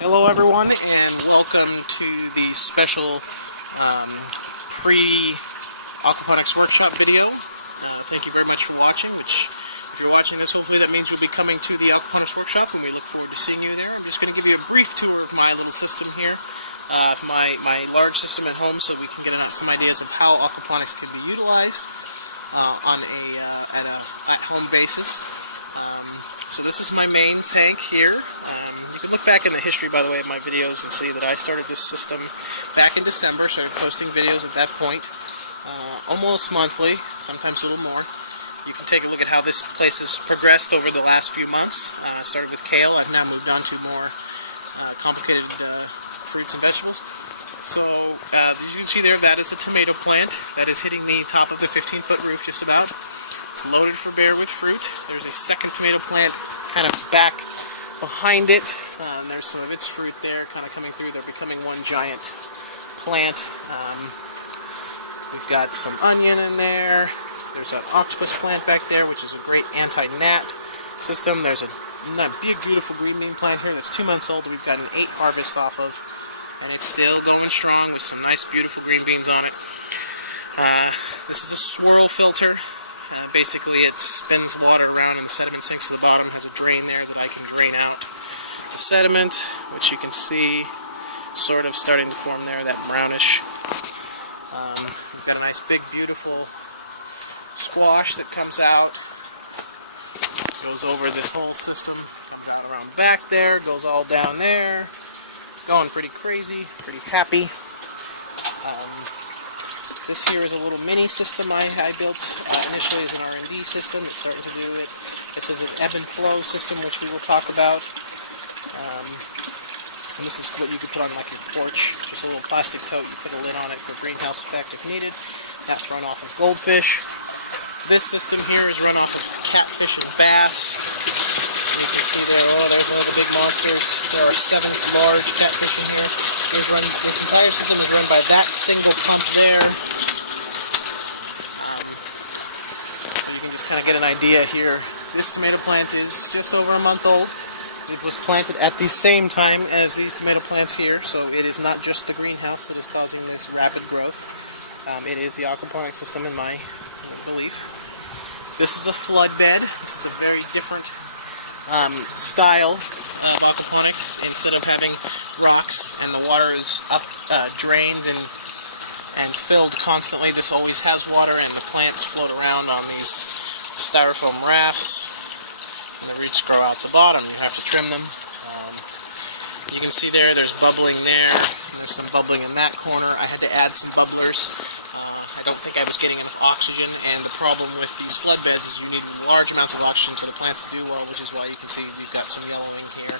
Hello everyone, and welcome to the special pre-Aquaponics workshop video. Thank you very much for watching, which if you're watching this, hopefully that means you'll be coming to the Aquaponics workshop, and we look forward to seeing you there. I'm just going to give you a brief tour of my little system here, my large system at home, so we can get some ideas of how aquaponics can be utilized on at a at-home basis. So this is my main tank here. You can look back in the history, by the way, of my videos and see that I started this system back in December, started posting videos at that point, almost monthly, sometimes a little more. You can take a look at how this place has progressed over the last few months. Started with kale, I've now moved on to more complicated fruits and vegetables. So, as you can see there, that is a tomato plant that is hitting the top of the 15-foot roof just about. It's loaded for bear with fruit. There's a second tomato plant kind of back behind it, and there's some of its fruit there kind of coming through. They're becoming one giant plant. We've got some onion in there. There's an octopus plant back there, which is a great anti-gnat system. There's a big, beautiful green bean plant here that's 2 months old that we've gotten 8 harvests off of, and it's still going strong with some nice, beautiful green beans on it. This is a swirl filter. Basically, it spins water around and the sediment sinks to the bottom. It has a drain there that I can drain out the sediment, which you can see sort of starting to form there, that brownish. We've got a nice big beautiful squash that comes out, goes over this whole system, comes out around back there, goes all down there. It's going pretty crazy, pretty happy. This here is a little mini system I built initially as an R&D system. It started to do it. This is an ebb and flow system, which we will talk about. And this is what you could put on like your porch. Just a little plastic tote. You put a lid on it for greenhouse effect if needed. That's run off of goldfish. This system here is run off of catfish and bass. You can see there, there's all the big monsters. There are 7 large catfish in here. This entire system is run by that single pump there. Kind of get an idea here. This tomato plant is just over a month old. It was planted at the same time as these tomato plants here, so it is not just the greenhouse that is causing this rapid growth. It is the aquaponic system in my belief. This is a flood bed. This is a very different style of aquaponics. Instead of having rocks and the water is up drained and filled constantly, this always has water and the plants float around on these styrofoam rafts. The roots grow out the bottom. You have to trim them. You can see there's bubbling there. There's some bubbling in that corner. I had to add some bubblers. I don't think I was getting enough oxygen, and the problem with these flood beds is you need large amounts of oxygen to the plants to do well, which is why you can see we've got some yellowing here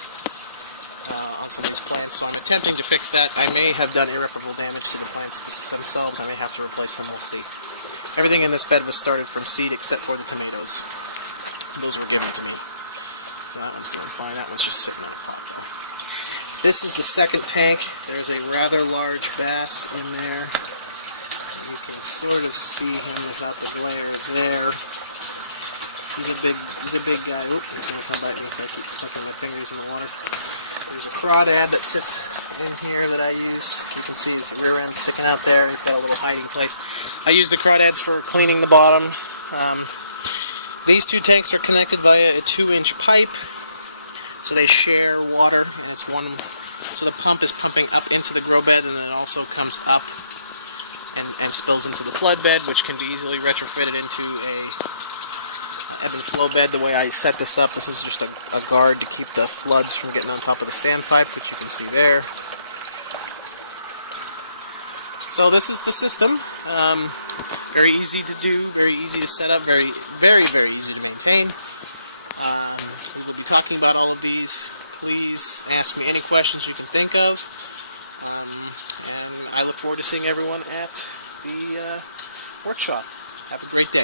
on some of these plants. So I'm attempting to fix that. I may have done irreparable damage to the plants themselves. I may have to replace them. We'll see. Everything in this bed was started from seed except for the tomatoes. Those were given to me. So that one's doing fine. That one's just sitting on fine. This is the second tank. There's a rather large bass in there. You can sort of see him without the glare there. He's a big guy. Oops, he's going to come back and I keep tucking my fingers in the water. There's a crawdad that sits in here that I use. You can see his rear end sticking out there. He's got a little hiding place. I use the crawdads for cleaning the bottom. These two tanks are connected via a 2-inch pipe, so they share water. That's one. So the pump is pumping up into the grow bed, and then it also comes up and spills into the flood bed, which can be easily retrofitted into a ebb and flow bed. The way I set this up, this is just a guard to keep the floods from getting on top of the standpipe, which you can see there. So this is the system. Very easy to do, very easy to set up, very, very, very easy to maintain. We'll be talking about all of these. Please ask me any questions you can think of. And I look forward to seeing everyone at the workshop. Have a great day.